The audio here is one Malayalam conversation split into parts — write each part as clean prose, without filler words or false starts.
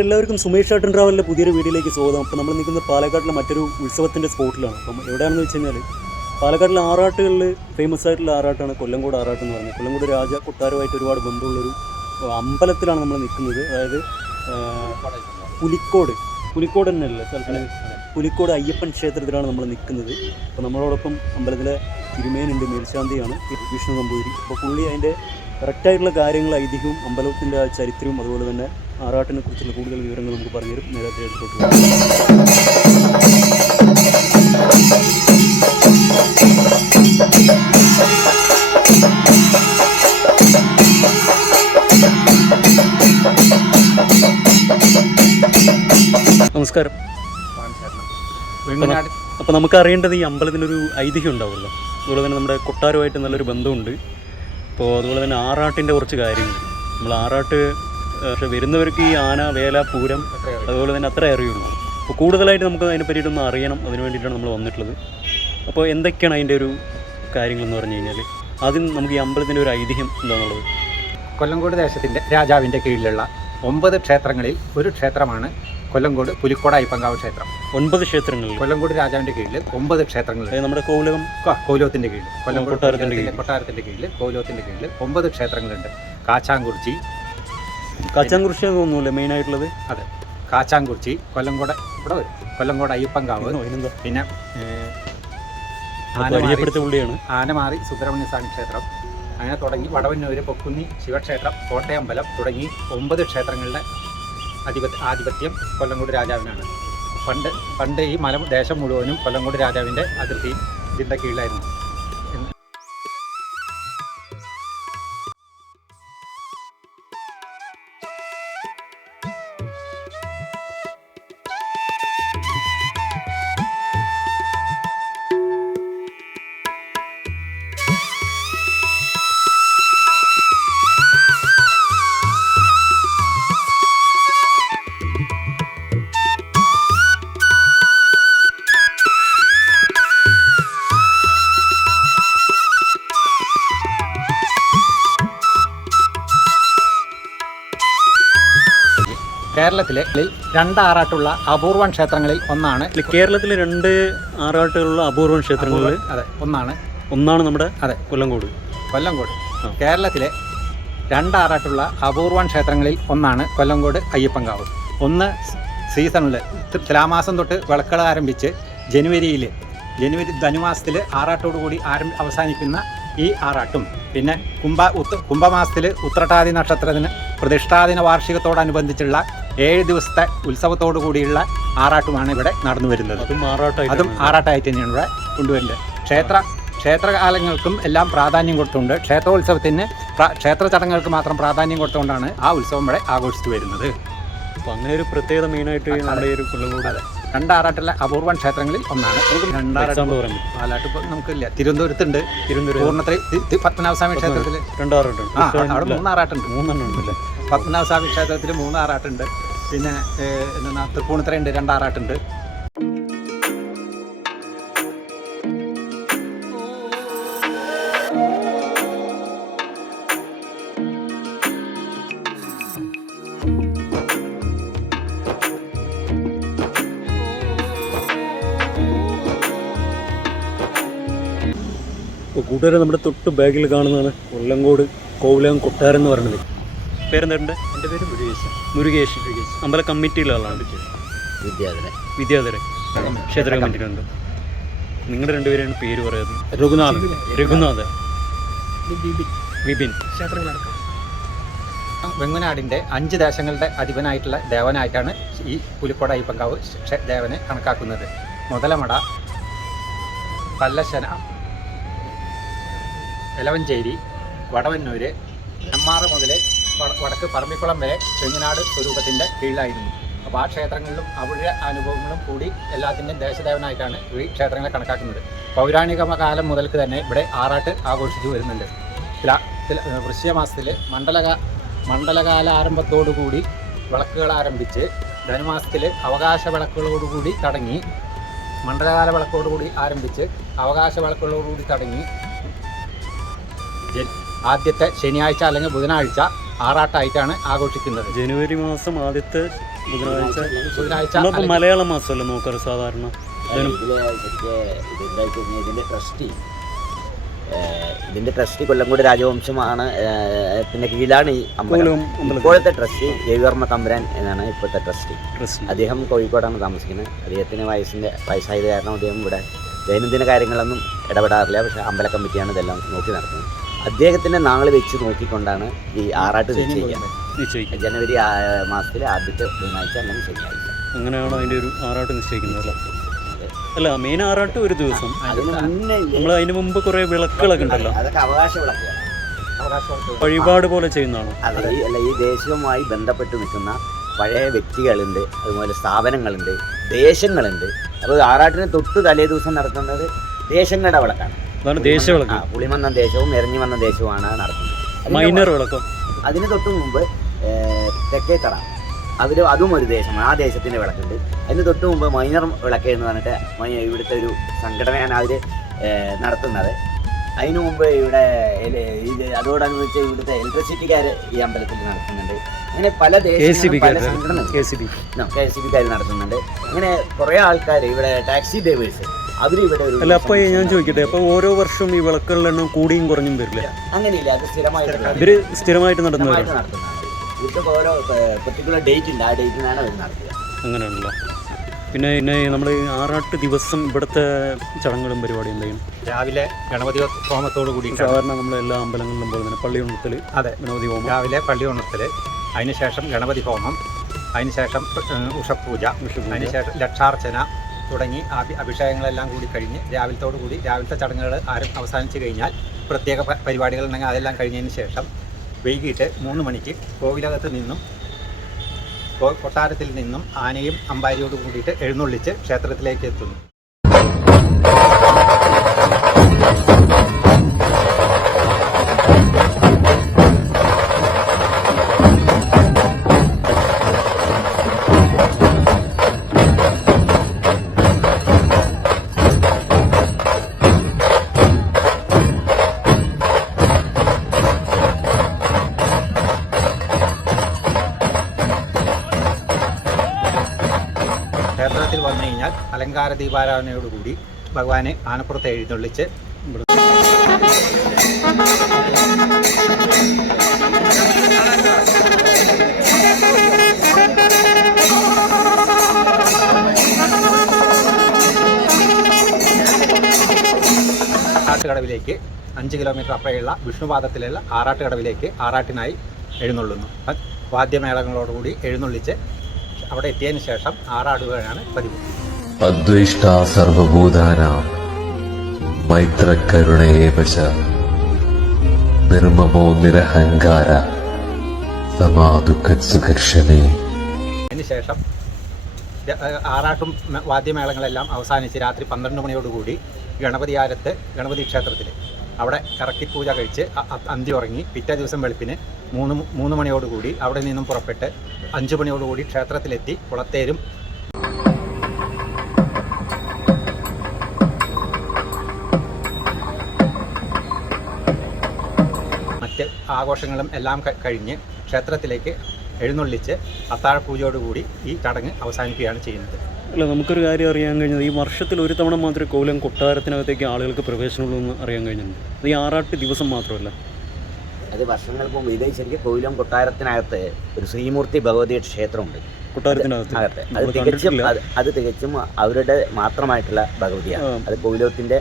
എല്ലാവർക്കും സുമേഷ് ആട്ടൻ ട്രാവലിൻ്റെ പുതിയൊരു വീഡിയോയിലേക്ക് സ്വാഗതം. അപ്പോൾ നമ്മൾ നിൽക്കുന്നത് പാലക്കാട്ടിലെ മറ്റൊരു ഉത്സവത്തിൻ്റെ സ്പോട്ടിലാണ്. അപ്പം എവിടെയാണെന്ന് വെച്ച് കഴിഞ്ഞാൽ പാലക്കാട്ടിലെ ആറാട്ടുകളിൽ ഫേമസ് ആയിട്ടുള്ള ആറാട്ടാണ് കൊല്ലങ്കോട് ആറാട്ട് എന്ന് പറഞ്ഞത്. കൊല്ലങ്കോട് രാജ കൊട്ടാരമായിട്ട് ഒരുപാട് ബന്ധമുള്ളൊരു അമ്പലത്തിലാണ് നമ്മൾ നിൽക്കുന്നത്. അതായത് പുലിക്കോട് തന്നെയല്ലേ സ്ഥലത്തിന്, പുലിക്കോട് അയ്യപ്പൻ ക്ഷേത്രത്തിലാണ് നമ്മൾ നിൽക്കുന്നത്. അപ്പോൾ നമ്മളോടൊപ്പം അമ്പലത്തിലെ തിരുമേനുണ്ട്, മേൽശാന്തിയാണ് വിഷ്ണു നമ്പൂതിരി. അപ്പോൾ പുള്ളി അതിൻ്റെ കറക്റ്റായിട്ടുള്ള കാര്യങ്ങൾ, ഐതിഹ്യവും അമ്പലത്തിൻ്റെ ചരിത്രവും അതുപോലെ തന്നെ ആറാട്ടിനെ കുറിച്ചുള്ള കൂടുതൽ വിവരങ്ങൾ നമുക്ക് പറഞ്ഞുതരും. നേരത്തെ എടുത്തോട്ട് നമസ്കാരം. അപ്പോൾ നമുക്ക് അറിയേണ്ടത് ഈ അമ്പലത്തിനൊരു ഐതിഹ്യം ഉണ്ടാവുമല്ലോ, അതുപോലെ തന്നെ നമ്മുടെ കൊട്ടാരമായിട്ട് നല്ലൊരു ബന്ധമുണ്ട്. അപ്പോൾ അതുപോലെ തന്നെ ആറാട്ടിൻ്റെ കുറച്ച് കാര്യങ്ങൾ, നമ്മൾ ആറാട്ട് പക്ഷെ വരുന്നവർക്ക് ഈ ആന, വേല, പൂരം അതുപോലെ തന്നെ അത്രേ അറിയുള്ളൂ. അപ്പോൾ കൂടുതലായിട്ട് നമുക്ക് അതിനെ പറ്റിയിട്ടൊന്ന് അറിയണം, അതിന് വേണ്ടിയിട്ടാണ് നമ്മൾ വന്നിട്ടുള്ളത്. അപ്പോൾ എന്തൊക്കെയാണ് അതിൻ്റെ ഒരു കാര്യങ്ങളെന്ന് പറഞ്ഞു കഴിഞ്ഞാൽ ആദ്യം നമുക്ക് ഈ അമ്പലത്തിൻ്റെ ഒരു ഐതിഹ്യം എന്താണെന്നുള്ളത്. കൊല്ലങ്കോട് ദേശത്തിൻ്റെ രാജാവിൻ്റെ കീഴിലുള്ള 9 ക്ഷേത്രങ്ങളിൽ ഒരു ക്ഷേത്രമാണ് കൊല്ലങ്കോട് പുലിക്കോട് അയ്യപ്പങ്കാവ് ക്ഷേത്രം. 9 ക്ഷേത്രങ്ങളിൽ കൊല്ലങ്കോട് രാജാവിൻ്റെ കീഴിൽ 9 ക്ഷേത്രങ്ങൾ, നമ്മുടെ കൗലവത്തിൻ്റെ കീഴിൽ, കൊല്ലങ്കോട് കൊട്ടാരത്തിൻ്റെ കീഴിൽ, കൗലവത്തിൻ്റെ കീഴിൽ 9 ക്ഷേത്രങ്ങളുണ്ട്. കാച്ചാങ്കുറിശി തോന്നുന്നില്ലേ മെയിനായിട്ടുള്ളത്? അതെ, കാച്ചാങ്കുറിശി, കൊല്ലങ്കോട് ഇവിടെ വരും, കൊല്ലങ്കോട് അയ്യപ്പങ്കാവ്, പിന്നെ ആനമാറി സുബ്രഹ്മണ്യ സ്വാമി ക്ഷേത്രം, അങ്ങനെ തുടങ്ങി വടവന്നൂര് പൊക്കുന്നി ശിവക്ഷേത്രം, കോട്ടയമ്പലം തുടങ്ങി 9 ക്ഷേത്രങ്ങളുടെ ആധിപത്യം കൊല്ലങ്കോട് രാജാവിനാണ്. പണ്ട് ഈ ദേശം മുഴുവനും കൊല്ലങ്കോട് രാജാവിൻ്റെ അതിർത്തിയും ഇതിൻ്റെ കീഴിലായിരുന്നു. കേരളത്തിലെ 2 ആറാട്ടുള്ള അപൂർവം ക്ഷേത്രങ്ങളിൽ ഒന്നാണ്. കേരളത്തിലെ 2 ആറാട്ടുള്ള അപൂർവം ക്ഷേത്രങ്ങളിൽ ഒന്നാണ് നമ്മുടെ കൊല്ലങ്കോട്. കേരളത്തിലെ 2 ആറാട്ടുള്ള അപൂർവം ക്ഷേത്രങ്ങളിൽ ഒന്നാണ് കൊല്ലങ്കോട് അയ്യപ്പങ്കാവ്. ഒന്ന് സീസണിൽ തുലാമാസം തൊട്ട് വിളക്കള ആരംഭിച്ച് ജനുവരി ധനുമാസത്തിൽ ആറാട്ടോടുകൂടി അവസാനിക്കുന്ന ഈ ആറാട്ടും, പിന്നെ കുംഭമാസത്തിൽ ഉത്രട്ടാതി നക്ഷത്രത്തിന് പ്രതിഷ്ഠാദിന വാർഷികത്തോടനുബന്ധിച്ചുള്ള 7 ദിവസത്തെ ഉത്സവത്തോടു കൂടിയുള്ള ആറാട്ടുമാണ് ഇവിടെ നടന്നു വരുന്നത്. അതും ആറാട്ടായിട്ട് തന്നെയാണ് ഇവിടെ കൊണ്ടുവരുന്നത്. ക്ഷേത്രകാലങ്ങൾക്കും എല്ലാം പ്രാധാന്യം കൊടുത്തുകൊണ്ട് ക്ഷേത്രോത്സവത്തിന് ക്ഷേത്ര ചടങ്ങുകൾക്ക് മാത്രം പ്രാധാന്യം കൊടുത്തുകൊണ്ടാണ് ആ ഉത്സവം ഇവിടെ ആഘോഷിച്ചു വരുന്നത്. അപ്പോൾ അങ്ങനെ ഒരു പ്രത്യേകത മെയിനായിട്ട് നമ്മുടെ ഒരു കൊല്ലങ്കോട് 2 ആറാട്ടുള്ള അപൂർവം ക്ഷേത്രങ്ങളിൽ ഒന്നാണ്. പാലാട്ട് ഇപ്പോൾ നമുക്കില്ല, തിരുവനന്തപുരത്തുണ്ട്. പൂർണ്ണത്തിൽ പത്മനാഭസ്വാമി ക്ഷേത്രത്തിൽ 2 ആറാട്ടുണ്ട്. അവിടെ 3 ആറാട്ടുണ്ട്. 3 ഉണ്ടല്ലേ. പത്മനാഭസ്വാമി ക്ഷേത്രത്തിൽ 3 ആറാട്ടുണ്ട്. പിന്നെ തൃപ്പൂണിത്തുറയുണ്ട്, 2 ആറാട്ടുണ്ട്. ഇപ്പോൾ കൂട്ടുകാരെ നമ്മുടെ തൊട്ട് ബാഗിൽ കാണുന്നതാണ് കൊല്ലങ്കോട് കോവിലകം കൊട്ടാരം എന്ന് പറയുന്നത്. പേരെന്താ? എൻ്റെ പേര് മുരുകേഷ്. അമ്പല കമ്മിറ്റിയിലുള്ള ആളാണ്. വിദ്യാധരൻ ക്ഷേത്ര കമ്മിറ്റിയിലുണ്ട്. നിങ്ങളുടെ രണ്ടുപേരെയാണ് പേര് പറയുന്നത്. രഘുനാഥ്. രഘുനാഥ്, വിപിൻ. വെങ്ങനാടിൻ്റെ 5 ദേശങ്ങളുടെ അധിപനായിട്ടുള്ള ദേവനായിട്ടാണ് ഈ പുലിക്കോട് അയ്യപ്പൻകാവ് ദേവനെ കണക്കാക്കുന്നത്. മുതലമട, പല്ലശ്ശന, എലവഞ്ചേരി, വടവന്നൂർ, നെമ്മാറ മുതൽ വടക്ക് പറമ്പിക്കുളം വരെ വെങ്ങനാട് സ്വരൂപത്തിൻ്റെ കീഴിലായിരുന്നു. അപ്പോൾ ആ ക്ഷേത്രങ്ങളിലും അവരുടെ അനുഭവങ്ങളും കൂടി എല്ലാത്തിൻ്റെയും ദേശദേവനായിട്ടാണ് ഈ ക്ഷേത്രങ്ങളെ കണക്കാക്കുന്നത്. പൗരാണിക കാലം മുതൽക്ക് തന്നെ ഇവിടെ ആറാട്ട് ആഘോഷിച്ചു വരുന്നുണ്ട്. വൃശ്ചികമാസത്തിൽ മണ്ഡലകാല ആരംഭത്തോടുകൂടി വിളക്കുകൾ ആരംഭിച്ച് ധനുമാസത്തിൽ അവകാശ വിളക്കുകളോടുകൂടി തുടങ്ങി, മണ്ഡലകാല വിളക്കോടുകൂടി ആരംഭിച്ച് അവകാശ വിളക്കുകളോടുകൂടി തുടങ്ങി ആദ്യത്തെ ശനിയാഴ്ച അല്ലെങ്കിൽ ബുധനാഴ്ച ആറാട്ടായിട്ടാണ് ആഘോഷിക്കുന്നത്. ജനുവരി മാസം ആദ്യത്തെ ബുധനാഴ്ച. ബുധനാഴ്ച മലയാള മാസമല്ല നോക്കാറ് സാധാരണ. ഇതിന്റെ ട്രസ്റ്റി കൊല്ലംകോട് രാജവംശമാണ്. പിന്നെ കീഴിലാണ് ഈ അമ്പലം. ഇപ്പോഴത്തെ ട്രസ്റ്റി രവിവർമ്മ തമ്പുരാൻ എന്നാണ് ഇപ്പോഴത്തെ ട്രസ്റ്റി. അദ്ദേഹം കോഴിക്കോടാണ് താമസിക്കുന്നത്. അദ്ദേഹത്തിന് വയസ്സായത് കാരണം അദ്ദേഹം ഇവിടെ ദൈനംദിന കാര്യങ്ങളൊന്നും ഇടപെടാറില്ല. പക്ഷേ അമ്പല കമ്മിറ്റിയാണ് ഇതെല്ലാം നോക്കി നടത്തുന്നത്. അദ്ദേഹത്തിൻ്റെ നാൾ വെച്ച് നോക്കിക്കൊണ്ടാണ് ഈ ആറാട്ട് നിശ്ചയിക്കുക. ജനുവരി മാസത്തിലെ ആദ്യത്തെ ബുധനാഴ്ച അല്ലെങ്കിൽ ശനിയാഴ്ച. അങ്ങനെയാണ് അതിൻ്റെ ഒരു ആറാട്ട് നിശ്ചയിക്കുന്നത്. അല്ല, മെയിൻ ആറാട്ട് ഒരു ദിവസം. നമ്മൾ അതിന് മുമ്പ് കുറേ വിളക്കുകളൊക്കെ ഉണ്ടല്ലോ, അതൊക്കെ അവകാശ വിളക്കുകൾ, വഴിപാട് പോലെ ചെയ്യുന്നതാണോ? അതെ. ഈ ദേശവുമായി ബന്ധപ്പെട്ട് നിൽക്കുന്ന പഴയ വ്യക്തികളുണ്ട്, അതുപോലെ സ്ഥാപനങ്ങളുണ്ട്, ദേശങ്ങളുണ്ട്. അപ്പോൾ ആറാട്ടിന് തൊട്ട് തലേ ദിവസം നടത്തുന്നത് ദേശങ്ങളുടെ വിളക്കാണ്. അതാണ് ദേശവിളക്ക്. പുളിമന്നം ദേശവും എറിഞ്ഞിമന്ന ദേശവുമാണ് നടത്തുന്നത്. മൈനർ വിളക്കോ? അതിന് തൊട്ട് മുമ്പ് തെക്കേത്തറ, അതും ഒരു ദേശമാണ്. ആ ദേശത്തിൻ്റെ വിളക്കുണ്ട്. അതിന് തൊട്ട് മുമ്പ് മൈനർ വിളക്ക് എന്ന് പറഞ്ഞിട്ട് ഇവിടുത്തെ ഒരു സംഘടനയാണ് അവർ നടത്തുന്നത്. അതിനു മുമ്പ് ഇവിടെ അതോടനുബന്ധിച്ച് ഇവിടുത്തെ ഇലക്ട്രിസിറ്റിക്കാർ ഈ അമ്പലത്തിൽ നടത്തുന്നുണ്ട്. അങ്ങനെ പല ദേശങ്ങളും പല സംഘടന KSB നടത്തുന്നുണ്ട്. അങ്ങനെ കുറേ ആൾക്കാർ ഇവിടെ ടാക്സി ഡ്രൈവേഴ്സ് അവരിവിടെ. അല്ല, അപ്പോൾ ഞാൻ ചോദിക്കട്ടെ, അപ്പോൾ ഓരോ വർഷവും ഈ വിളക്കുകളുടെ എണ്ണം കൂടിയും കുറഞ്ഞും വരില്ല? അങ്ങനെയില്ല, അത് ഇവര് സ്ഥിരമായിട്ട് നടത്തുന്നതാണ്. ഇവിടുത്തെ ഓരോ പെർട്ടിക്കുലർ ഡേറ്റ് ഉണ്ട്, ആ ഡേറ്റിനാണ് അവർ നടത്തുക. അങ്ങനെയാണല്ലോ. പിന്നെ നമ്മൾ ആറാട്ട് ദിവസം ഇവിടുത്തെ ചടങ്ങുകളും പരിപാടിയും എന്തെയും? രാവിലെ ഗണപതി ഹോമത്തോടു കൂടി സാധാരണ നമ്മൾ എല്ലാ അമ്പലങ്ങളിലും പോലെ തന്നെ പള്ളി ഉണർത്തൽ. അതെ, ഗണപതി ഹോമം. രാവിലെ പള്ളി ഉണർത്തൽ, അതിനുശേഷം ഗണപതി ഹോമം, അതിനുശേഷം ഉഷപൂജ, അതിനുശേഷം ലക്ഷാർച്ചന തുടങ്ങി അഭിഷേകങ്ങളെല്ലാം കൂടി കഴിഞ്ഞ് രാവിലത്തെ ചടങ്ങുകൾ അവസാനിച്ച് കഴിഞ്ഞാൽ പ്രത്യേക പരിപാടികൾ ഉണ്ടെങ്കിൽ അതെല്ലാം കഴിഞ്ഞതിന് ശേഷം വൈകിട്ട് 3 മണിക്ക് കോവിലകത്ത് നിന്നും കൊട്ടാരത്തിൽ നിന്നും ആനയും അമ്പാരിയോട് കൂടിയിട്ട് എഴുന്നള്ളിച്ച് ക്ഷേത്രത്തിലേക്ക് എത്തുന്നു. ക്ഷേത്രത്തിൽ വന്നു കഴിഞ്ഞാൽ അലങ്കാര ദീപാരാധനയോടുകൂടി ഭഗവാനെ ആനപ്പുറത്ത് എഴുന്നള്ളിച്ച് ആറാട്ടുകടവിലേക്ക് 5 കിലോമീറ്റർ അപ്പുറമുള്ള വിഷ്ണുപാദത്തിലുള്ള ആറാട്ടുകടവിലേക്ക് ആറാട്ടിനായി എഴുന്നള്ളുന്നു. വാദ്യമേളങ്ങളോടുകൂടി എഴുന്നള്ളിച്ച് അവിടെ എത്തിയതിനു ശേഷം ആറാടുകയാണ് പതിവ്. അദ്വേഷ്ട സർവഭൂതാനാം മൈത്രകരുണയേവച നിർമ്മമോ നിരഹങ്കാര സമാദുഃഖസുഖർഷണേ. അതിനുശേഷം ആറാട്ടും വാദ്യമേളങ്ങളെല്ലാം അവസാനിച്ച് രാത്രി 12 മണിയോടുകൂടി ഗണപതി ക്ഷേത്രത്തിൽ അവിടെ ഇറക്കി പൂജ കഴിച്ച് അന്തി ഉറങ്ങി പിറ്റേ ദിവസം വെളുപ്പിന് 3 മണിയോടുകൂടി അവിടെ നിന്നും പുറപ്പെട്ട് 5 മണിയോടുകൂടി ക്ഷേത്രത്തിലെത്തി കുളത്തേരും മറ്റ് ആഘോഷങ്ങളും എല്ലാം കഴിഞ്ഞ് ക്ഷേത്രത്തിലേക്ക് എഴുന്നള്ളിച്ച് അത്താഴപൂജയോടുകൂടി ഈ ചടങ്ങ് അവസാനിക്കുകയാണ് ചെയ്യുന്നത്. അല്ല, നമുക്കൊരു കാര്യം അറിയാൻ കഴിഞ്ഞത് ഈ വർഷത്തിൽ ഒരു തവണ മാത്രമേ കോവിലം കൊട്ടാരത്തിനകത്തേക്ക് ആളുകൾക്ക് പ്രവേശനമുള്ളൂ എന്ന് അറിയാൻ കഴിഞ്ഞിട്ടുണ്ട്. അത് ഈ ആറാട്ട് ദിവസം മാത്രമല്ല, അത് വർഷങ്ങൾക്ക് മുമ്പ്. ഇത് ശരിക്കും കോവിലം കൊട്ടാരത്തിനകത്ത് ഒരു ശ്രീമൂർത്തി ഭഗവതി ക്ഷേത്രമുണ്ട്. കൊട്ടാരത്തിനകത്ത് അകത്ത് അത് നമ്മൾ തികച്ചും കണ്ടിട്ടില്ല. അത് തികച്ചും അവരുടെ മാത്രമായിട്ടുള്ള ഭഗവതിയാണ്. അത് കോവിലകത്തിന്റെ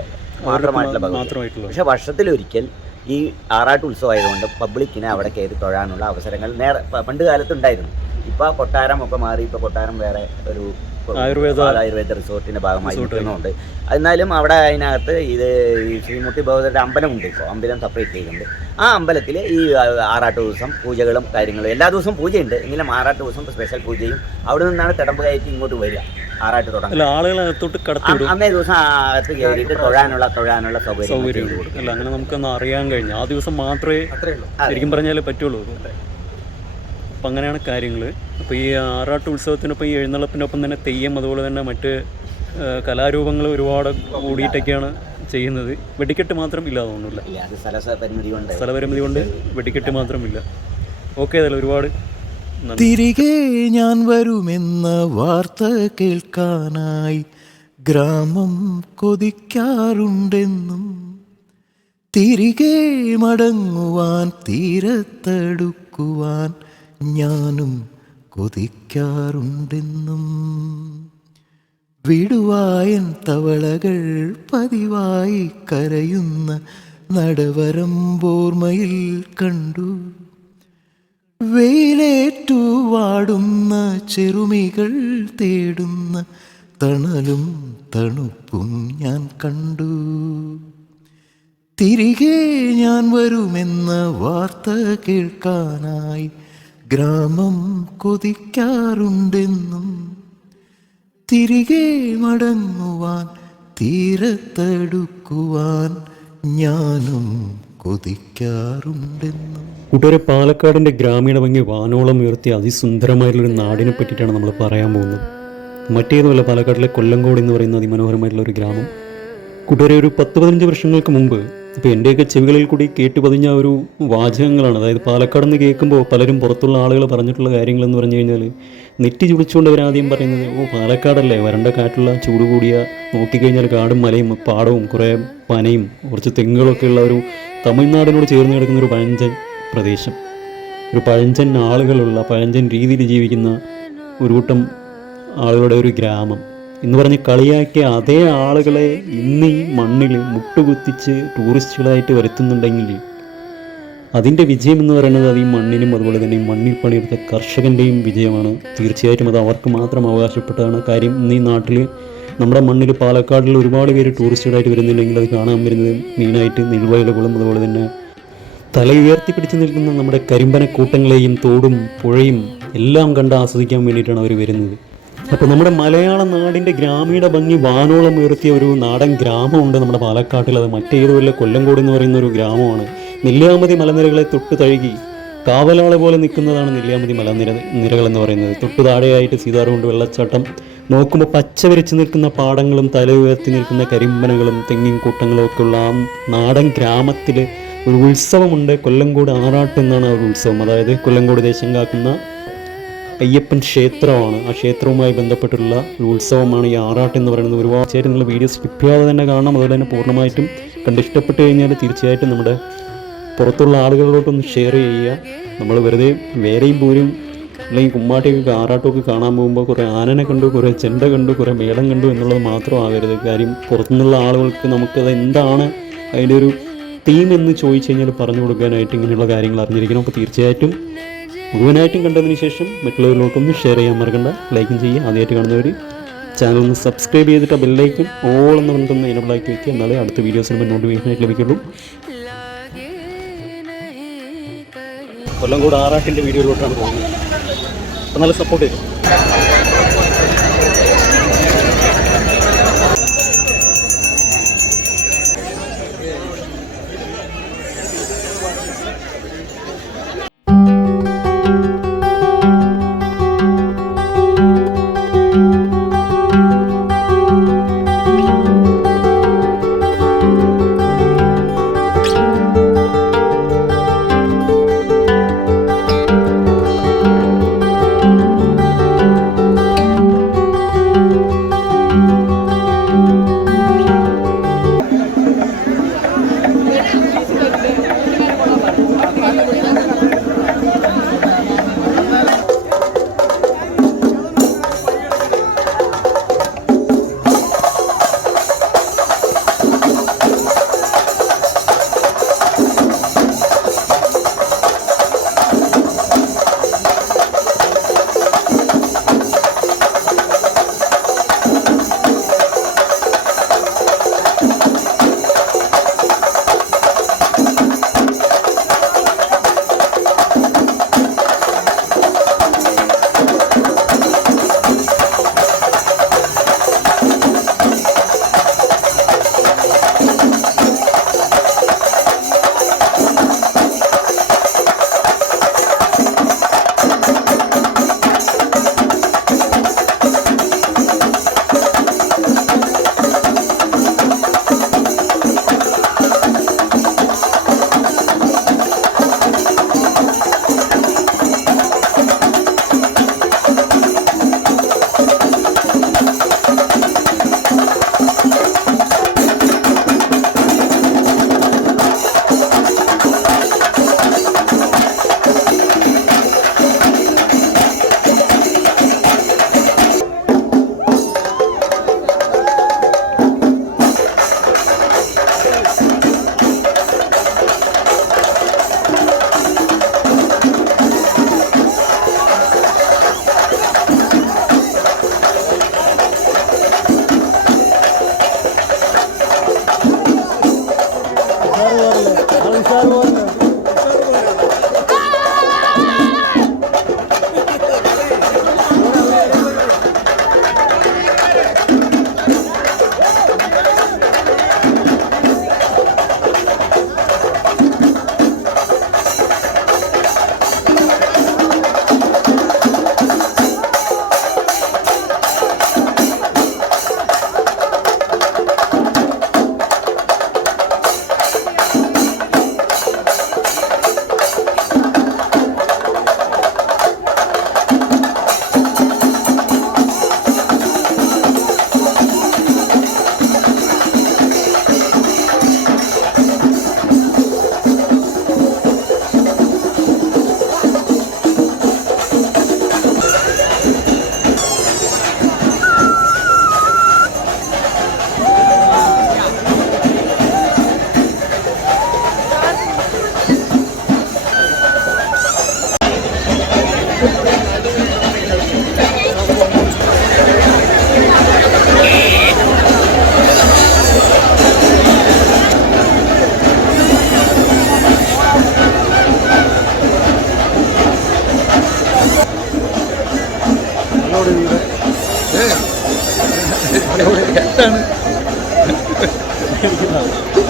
മാത്രമായിട്ടുള്ള ഭഗവതി. മാത്രമായിട്ടുള്ള പക്ഷെ വർഷത്തിലൊരിക്കൽ ഈ ആറാട്ട് ഉത്സവമായതുകൊണ്ട് പബ്ലിക്കിനെ അവിടെ കയറി തൊഴാനുള്ള അവസരങ്ങൾ പണ്ട് കാലത്ത് ഉണ്ടായിരുന്നു. ഇപ്പോൾ കൊട്ടാരം ഒക്കെ മാറി, ഇപ്പോൾ കൊട്ടാരം വേറെ ഒരു ആയുർവേദ റിസോർട്ടിന്റെ ഭാഗമായി നിൽക്കുന്നുണ്ട്. എന്നാലും അവിടെ അതിനകത്ത് ഇത് ഈ ശ്രീമൂർത്തി ഭഗവതിയുടെ അമ്പലമുണ്ട്. ഇപ്പോൾ അമ്പലം സെപ്പറേറ്റ് ചെയ്യുന്നുണ്ട്. ആ അമ്പലത്തിൽ ഈ ആറാട്ട് ദിവസം പൂജകളും കാര്യങ്ങളും എല്ലാ ദിവസവും പൂജയുണ്ട്. എങ്കിലും ആറാട്ട് ദിവസം സ്പെഷ്യൽ പൂജയും അവിടെ നിന്നാണ് തിടമ്പ് കയറ്റി ഇങ്ങോട്ട് വരിക. ആറാട്ട് തുടങ്ങും. ആളുകളെ അകത്തോട്ട് കടത്തി വിടും. അന്നേ ദിവസം അകത്ത് കയറിയിട്ട് തൊഴാനുള്ള സൗകര്യം അല്ല, അങ്ങനെ നമുക്കൊന്ന് അറിയാൻ കഴിഞ്ഞു. ആ ദിവസം മാത്രമേ ശരിക്കും പറഞ്ഞാലേ പറ്റുള്ളൂ. അപ്പം അങ്ങനെയാണ് കാര്യങ്ങൾ. അപ്പോൾ ഈ ആറാട്ട് ഉത്സവത്തിനൊപ്പം ഈ എഴുന്നള്ളപ്പിനൊപ്പം തന്നെ തെയ്യം, അതുപോലെ തന്നെ മറ്റ് കലാരൂപങ്ങൾ ഒരുപാട് കൂടിയിട്ടൊക്കെയാണ് ചെയ്യുന്നത്. വെടിക്കെട്ട് മാത്രം ഇല്ലാതെ തോന്നുന്നില്ല. സ്ഥലപരിമിതി കൊണ്ട് വെടിക്കെട്ട് മാത്രമില്ല. ഓക്കെ, അതല്ല ഒരുപാട് തിരികെ ഞാൻ വരുമെന്ന വാർത്ത കേൾക്കാനായി ഗ്രാമം കൊതിക്കാറുണ്ടെന്നും തിരികെ മടങ്ങുവാൻ തീരത്തടുക്കുവാൻ ഞാനും കൊതിക്കാറുണ്ടെന്നും വിടുവായൻ തവളകൾ പതിവായി കരയുന്ന നടവരമ്പോർമയിൽ കണ്ടു. വെയിലേറ്റു വാടുന്ന ചെറുമികൾ തേടുന്ന തണലും തണുപ്പും ഞാൻ കണ്ടു. തിരികെ ഞാൻ വരുമെന്ന വാർത്ത കേൾക്കാനായി ഗ്രാമം കൊതിക്കാറുണ്ടെന്നും തിരികെ മടങ്ങുവാൻ തീരത്തടുക്കുവാൻ ഞാനും കൊതിക്കാറുണ്ടെന്നും. കൂട്ടുകാരെ, പാലക്കാടിൻ്റെ ഗ്രാമീണ ഭംഗി വാനോളം ഉയർത്തിയ അതിസുന്ദരമായിട്ടുള്ളൊരു നാടിനെ പറ്റിയിട്ടാണ് നമ്മൾ പറയാൻ പോകുന്നത്. മറ്റേതുമല്ല, പാലക്കാട്ടിലെ കൊല്ലങ്കോട് എന്ന് പറയുന്ന അതിമനോഹരമായിട്ടുള്ളൊരു ഗ്രാമം. കൂട്ടുകാരെ, ഒരു 10-15 വർഷങ്ങൾക്ക് മുമ്പ്, ഇപ്പോൾ എൻ്റെയൊക്കെ ചെവികളിൽ കൂടി കേട്ടു പതിഞ്ഞ ഒരു വാചകങ്ങളാണ്. അതായത് പാലക്കാട് നിന്ന് കേൾക്കുമ്പോൾ പലരും പുറത്തുള്ള ആളുകൾ പറഞ്ഞിട്ടുള്ള കാര്യങ്ങളെന്ന് പറഞ്ഞു കഴിഞ്ഞാൽ, നെറ്റി ചുളിച്ചുകൊണ്ട് അവരാദ്യം പറയുന്നത്, പാലക്കാടല്ലേ, വരണ്ട കാറ്റുള്ള ചൂട് കൂടിയ, നോക്കിക്കഴിഞ്ഞാൽ കാടും മലയും പാടവും കുറേ പനയും കുറച്ച് തെങ്ങുകളൊക്കെ ഉള്ള ഒരു തമിഴ്നാടിനോട് ചേർന്ന് കിടക്കുന്ന ഒരു പഴഞ്ചൻ പ്രദേശം, ഒരു പഴഞ്ചൻ ആളുകളുള്ള, പഴഞ്ചൻ രീതിയിൽ ജീവിക്കുന്ന ഒരു കൂട്ടം ആളുകളുടെ ഒരു ഗ്രാമം എന്ന് പറഞ്ഞ് കളിയാക്കിയ അതേ ആളുകളെ ഇന്ന് ഈ മണ്ണിൽ മുട്ടുകുത്തിച്ച് ടൂറിസ്റ്റുകളായിട്ട് വരുത്തുന്നുണ്ടെങ്കിൽ അതിൻ്റെ വിജയം എന്ന് പറയുന്നത് അത് ഈ മണ്ണിനും അതുപോലെ തന്നെ ഈ മണ്ണിൽ പണിയെടുത്ത കർഷകൻ്റെയും വിജയമാണ്. തീർച്ചയായിട്ടും അത് അവർക്ക് മാത്രം അവകാശപ്പെട്ടതാണ്. കാര്യം ഇന്ന് ഈ നാട്ടിൽ നമ്മുടെ മണ്ണിൽ പാലക്കാടിൽ ഒരുപാട് പേര് ടൂറിസ്റ്റുകളായിട്ട് വരുന്നുണ്ടെങ്കിൽ അത് കാണാൻ വരുന്നത് മെയിനായിട്ട് നെൽവയലുകളും അതുപോലെ തന്നെ തല ഉയർത്തിപ്പിടിച്ച് നിൽക്കുന്ന നമ്മുടെ കരിമ്പനക്കൂട്ടങ്ങളെയും തോടും പുഴയും എല്ലാം കണ്ട് ആസ്വദിക്കാൻ വേണ്ടിയിട്ടാണ് അവർ വരുന്നത്. അപ്പോൾ നമ്മുടെ മലയാള നാടിൻ്റെ ഗ്രാമീണ ഭംഗി വാനോളം ഉയർത്തിയ ഒരു നാടൻ ഗ്രാമമുണ്ട് നമ്മുടെ പാലക്കാട്ടിൽ. അത് മറ്റേതുമല്ല, കൊല്ലങ്കോട് എന്ന് പറയുന്ന ഒരു ഗ്രാമമാണ്. നെല്ലിയാമ്പതി മലനിരകളെ തൊട്ട് തഴുകി കാവലാളെ പോലെ നിൽക്കുന്നതാണ് നെല്ലിയാമ്പതി നിരകൾ എന്ന് പറയുന്നത്. തൊട്ടു താഴെയായിട്ട് സീതാർകുണ്ട് വെള്ളച്ചാട്ടം, നോക്കുമ്പോൾ പച്ച വിരിച്ച് നിൽക്കുന്ന പാടങ്ങളും തല ഉയർത്തി നിൽക്കുന്ന കരിമ്പനകളും തെങ്ങിൻ കൂട്ടങ്ങളും ഒക്കെ ഉള്ള ആ നാടൻ ഗ്രാമത്തിൽ ഒരു ഉത്സവമുണ്ട്. കൊല്ലങ്കോട് ആറാട്ട് എന്നാണ് ആ ഒരു ഉത്സവം. അതായത് കൊല്ലങ്കോട് ദേശം കാക്കുന്ന അയ്യപ്പൻ ക്ഷേത്രമാണ്. ആ ക്ഷേത്രവുമായി ബന്ധപ്പെട്ടുള്ള ഒരു ഉത്സവമാണ് ഈ ആറാട്ട് എന്ന് പറയുന്നത്. ഒരുപാട് ചേർത്ത് നിങ്ങൾ വീഡിയോ സ്കിപ്പ് ചെയ്യാതെ തന്നെ കാണണം. അതുപോലെ തന്നെ പൂർണ്ണമായിട്ടും കണ്ടിഷ്ടപ്പെട്ട് കഴിഞ്ഞാൽ തീർച്ചയായിട്ടും നമ്മുടെ പുറത്തുള്ള ആളുകളിലോട്ടൊന്ന് ഷെയർ ചെയ്യുക. നമ്മൾ വെറുതെ വേറെയും പൂരും അല്ലെങ്കിൽ കുമ്മാട്ടിയൊക്കെ ആറാട്ടമൊക്കെ കാണാൻ പോകുമ്പോൾ കുറേ ആനനെ കണ്ടു, കുറേ ചെണ്ട കണ്ടു, കുറേ മേളം കണ്ടു എന്നുള്ളത് മാത്രമാകരുത്. കാര്യം പുറത്തുനിന്നുള്ള ആളുകൾക്ക് നമുക്കത് എന്താണ് അതിൻ്റെ ഒരു തീം എന്ന് ചോദിച്ചു കഴിഞ്ഞാൽ പറഞ്ഞു കൊടുക്കാനായിട്ട് ഇങ്ങനെയുള്ള കാര്യങ്ങൾ അറിഞ്ഞിരിക്കണം. അപ്പോൾ തീർച്ചയായിട്ടും മുഴുവനായിട്ടും കണ്ടതിന് ശേഷം മറ്റുള്ളവരിലോട്ടൊന്ന് ഷെയർ ചെയ്യാൻ മറക്കണ്ട. ലൈക്കും ചെയ്യുക. ആദ്യമായിട്ട് കാണുന്നവർ ചാനൽ ഒന്ന് സബ്സ്ക്രൈബ് ചെയ്തിട്ട് ബെല്ലൈക്കും ഓൾ എന്ന് പറഞ്ഞിട്ടൊന്ന് എനബിളാക്കി വയ്ക്കുക. എന്നാലേ അടുത്ത വീഡിയോസിന് നോട്ടിഫിക്കേഷനായിട്ട് ലഭിക്കുള്ളൂ. കൊല്ലങ്കോട് ആറാട്ടിൻ്റെ വീഡിയോയിലോട്ടാണ് പോകുന്നത്. അപ്പോൾ നല്ല സപ്പോർട്ട് ചെയ്യും.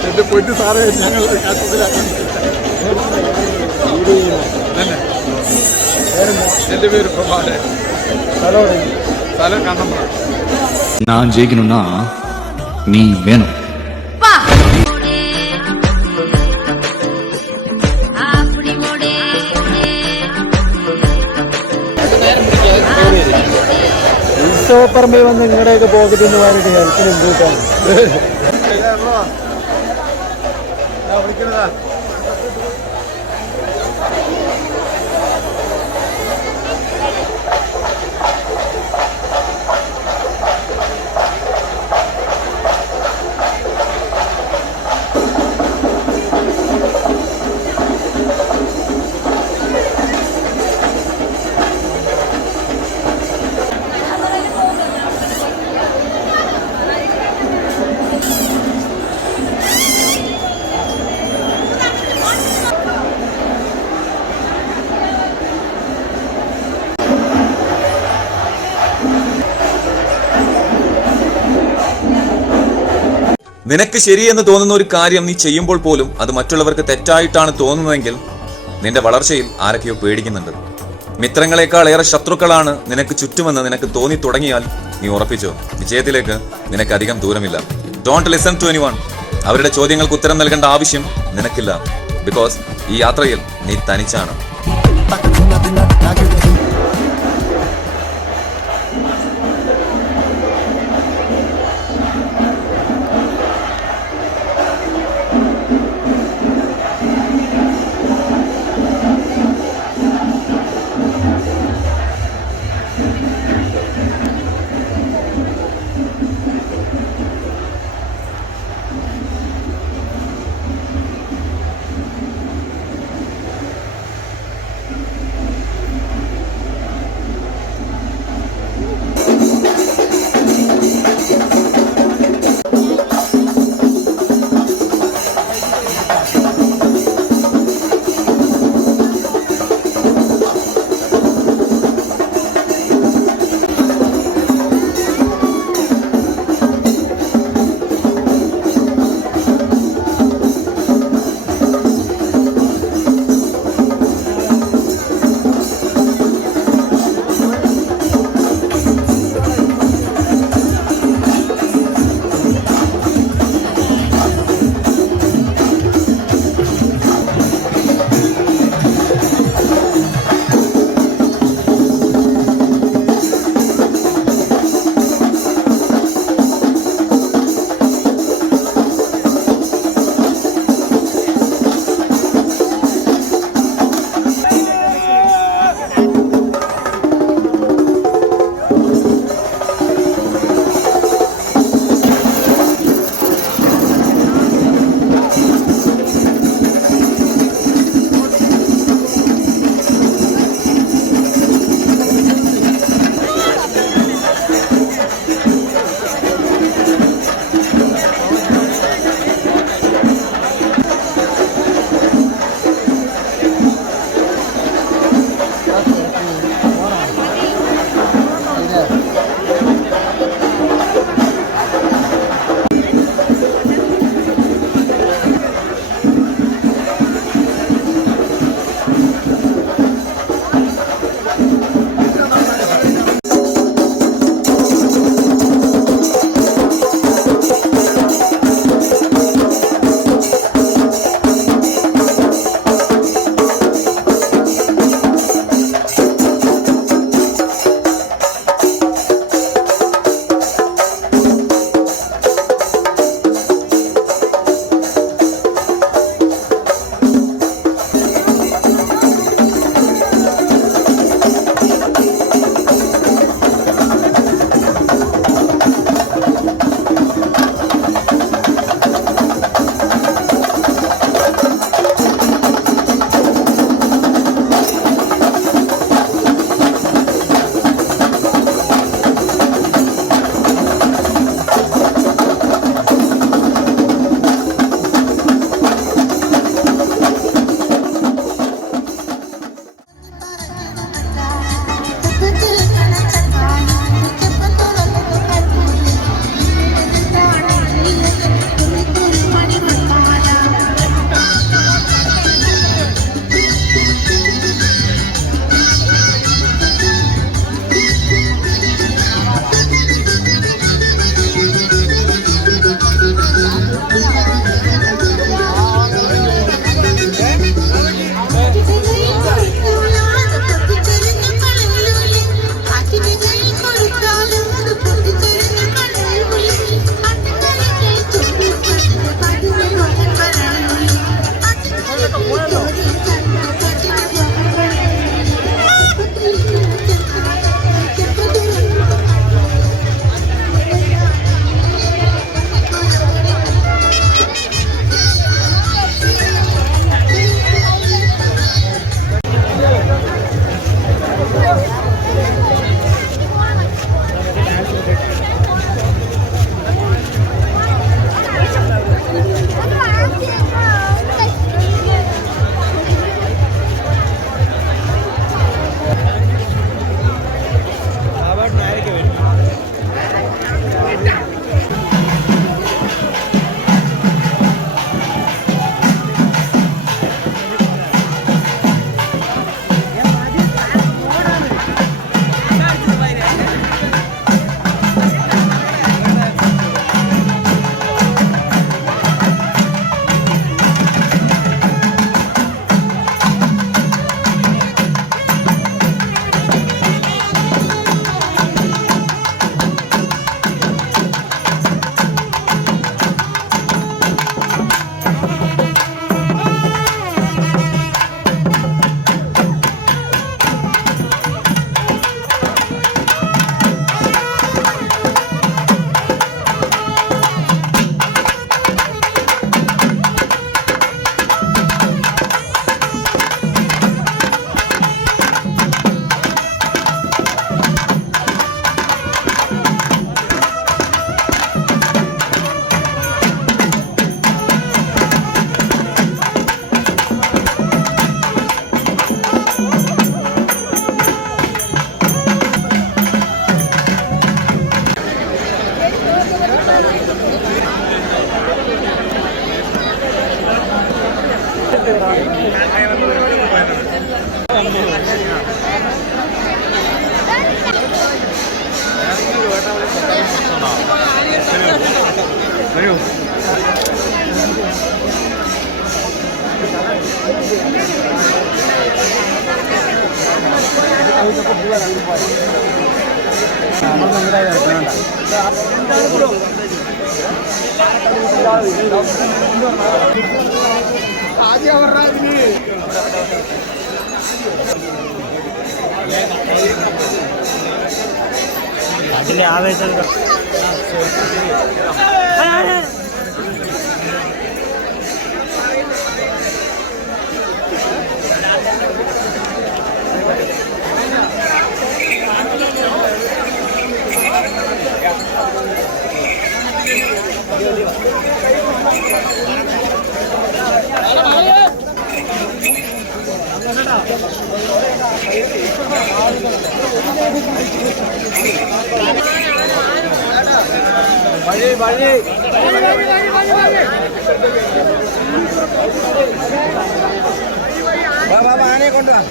എൻ്റെ പൊന്നു സാറേ ഞങ്ങൾ എൻ്റെ പേര് പ്രഭാകരൻ, സ്ഥലം കണ്ണമ്പ്ര. நான் ஜெயிக்கணும்னா நீ வேணும். ഉത്സവപ്പറമ്പിൽ വന്ന് നിങ്ങളുടെയൊക്കെ പോക്കറ്റിൽ നിന്ന് വാങ്ങിയിട്ട് ഹെൽത്തിന് എന്തുട്ടാണ് വിളിക്കുന്നതാ. നിനക്ക് ശരിയെന്ന് തോന്നുന്ന ഒരു കാര്യം നീ ചെയ്യുമ്പോൾ പോലും അത് മറ്റുള്ളവർക്ക് തെറ്റായിട്ടാണ് തോന്നുന്നതെങ്കിൽ നിന്റെ വളർച്ചയിൽ ആരൊക്കെയോ പേടിക്കുന്നുണ്ട്. മിത്രങ്ങളെക്കാൾ ഏറെ ശത്രുക്കളാണ് നിനക്ക് ചുറ്റുമെന്ന് നിനക്ക് തോന്നി തുടങ്ങിയാൽ നീ ഉറപ്പിച്ചോ, വിജയത്തിലേക്ക് നിനക്ക് അധികം ദൂരമില്ല. Don't listen to anyone. അവരുടെ ചോദ്യങ്ങൾക്ക് ഉത്തരം നൽകേണ്ട ആവശ്യം നിനക്കില്ല. ബിക്കോസ് ഈ യാത്രയിൽ നീ തനിച്ചാണ്. അതിലെ ആവേശം Gracias. ആനയെ കൊണ്ടുവാ.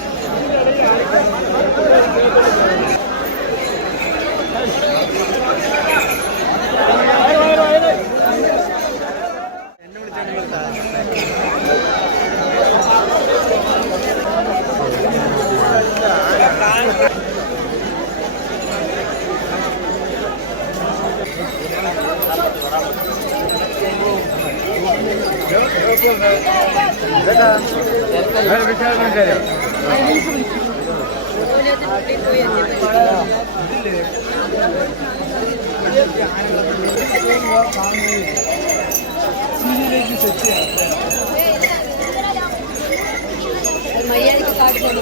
മര്യാദയ്ക്ക് കാട്ടിക്കൊണ്ടു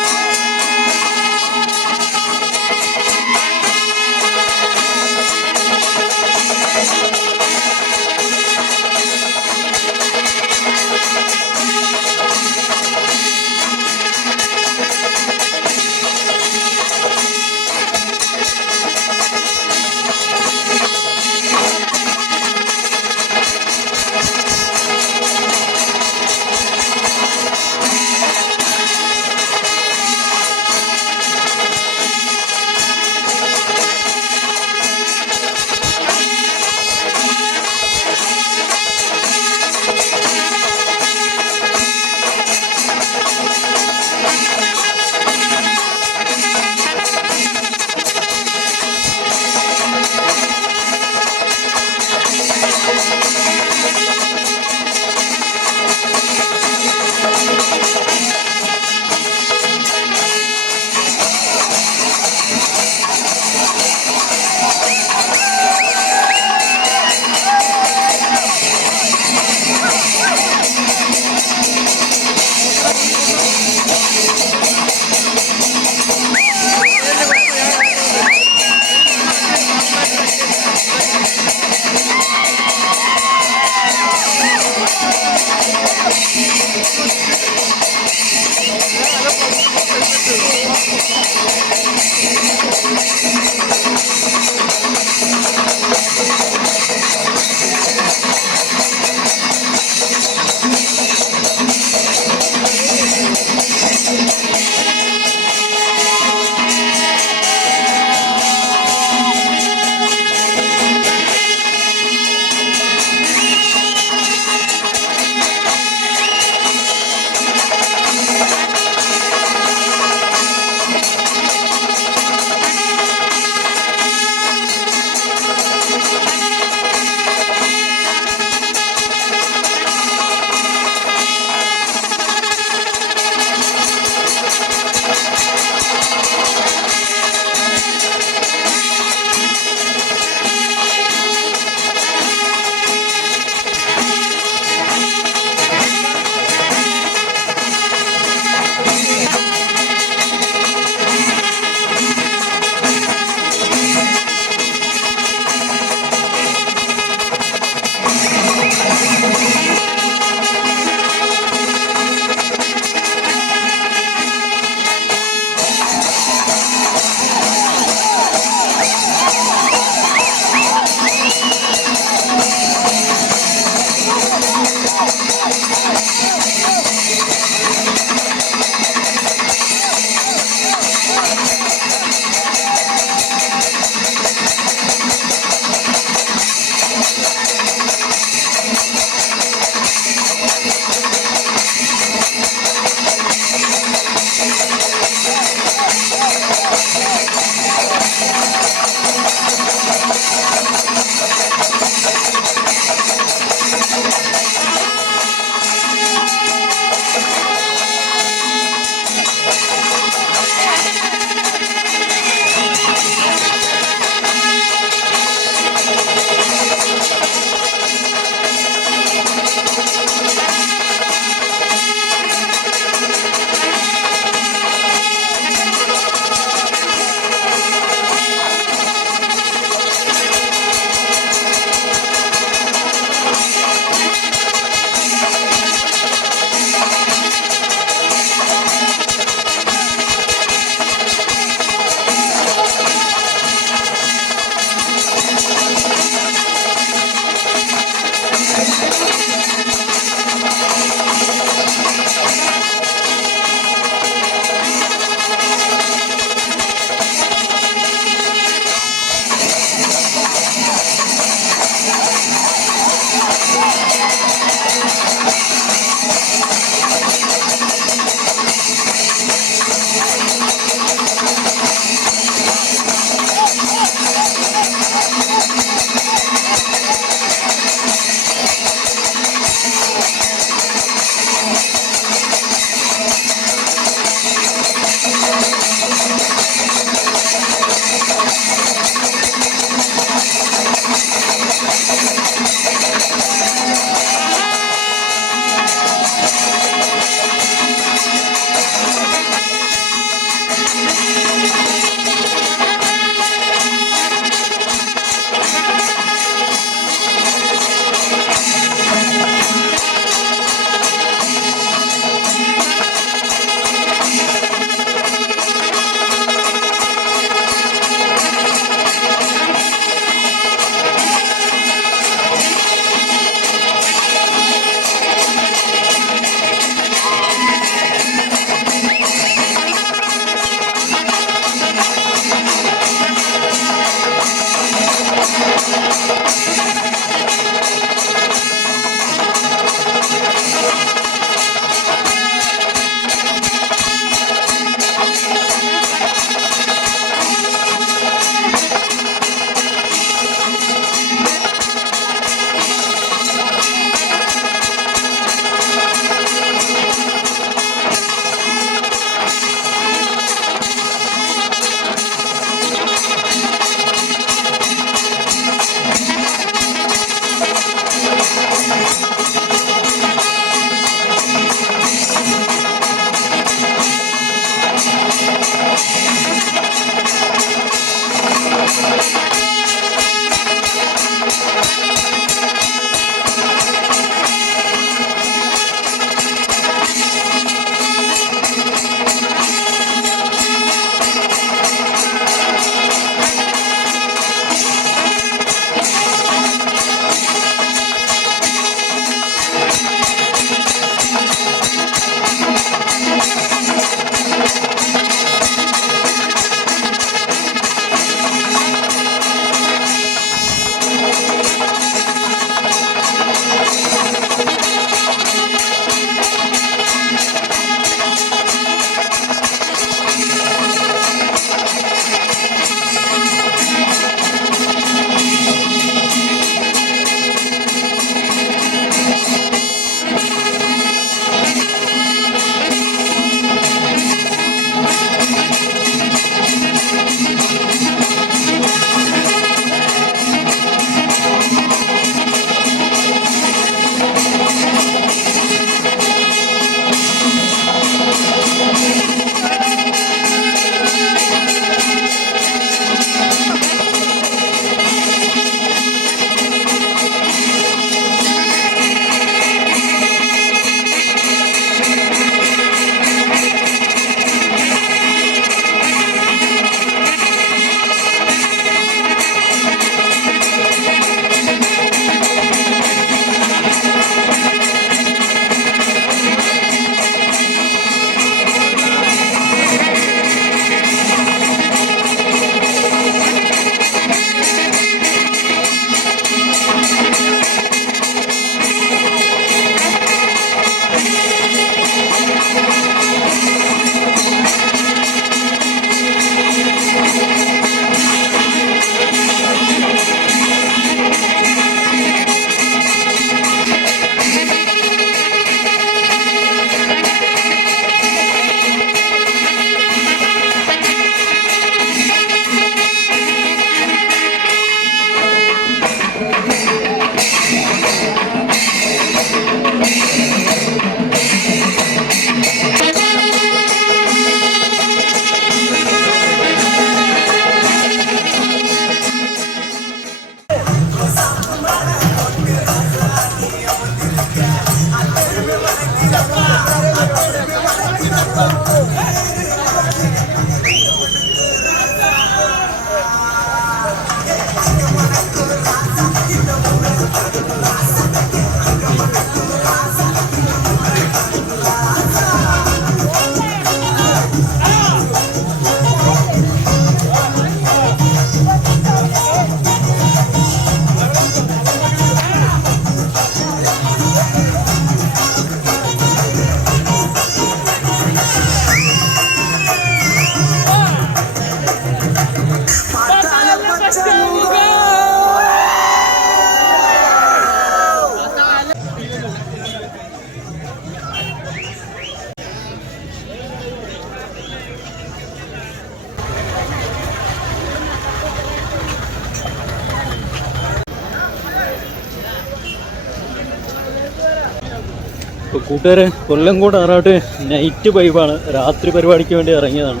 ഇപ്പോൾ കൂട്ടുകാരെ കൊല്ലങ്കോട് ആറാട്ട് നൈറ്റ് വൈബാണ്, രാത്രി പരിപാടിക്ക് വേണ്ടി ഇറങ്ങിയതാണ്.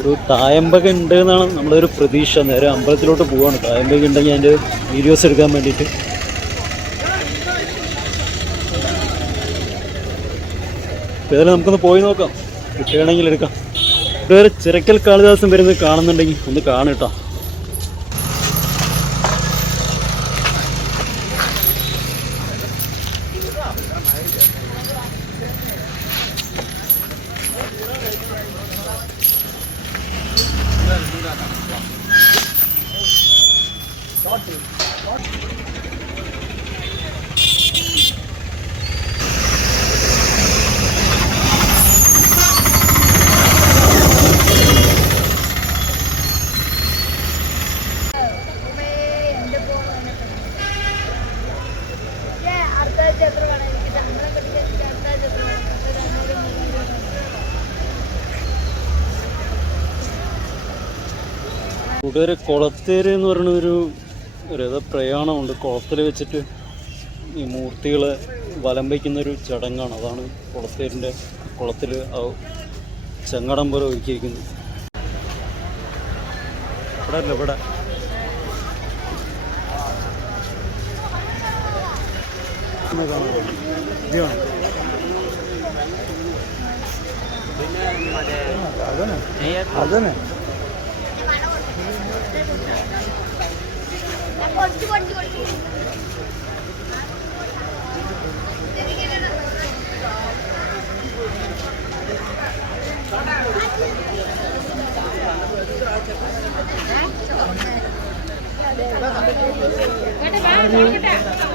ഒരു തായമ്പക ഉണ്ട് എന്നാണ് നമ്മളൊരു പ്രതീക്ഷ. നേരെ അമ്പലത്തിലോട്ട് പോവാണ്. തായമ്പക ഉണ്ടെങ്കിൽ അതിൻ്റെ വീഡിയോസ് എടുക്കാൻ വേണ്ടിയിട്ട്. ഏതായാലും നമുക്കൊന്ന് പോയി നോക്കാം, കിട്ടുകയാണെങ്കിൽ എടുക്കാം. കൂട്ടുകാരെ ചിറക്കൽ കാളിദാസൻ വരുന്നത് കാണുന്നുണ്ടെങ്കിൽ ഒന്ന് കാണട്ടോ. കൂട്ടുകാർ കുളത്തേര് എന്ന് പറയുന്നൊരു രഥപ്രയാണമുണ്ട്. കുളത്തിൽ വെച്ചിട്ട് ഈ മൂർത്തികളെ വലം വയ്ക്കുന്നൊരു ചടങ്ങാണ്. അതാണ് കുളത്തേരിൻ്റെ കുളത്തിൽ ചങ്ങടം പോലെ ഒരുക്കിയിരിക്കുന്നത്. ഇവിടെ അല്ല, ഇവിടെ അതന്നെ കേട്ടോ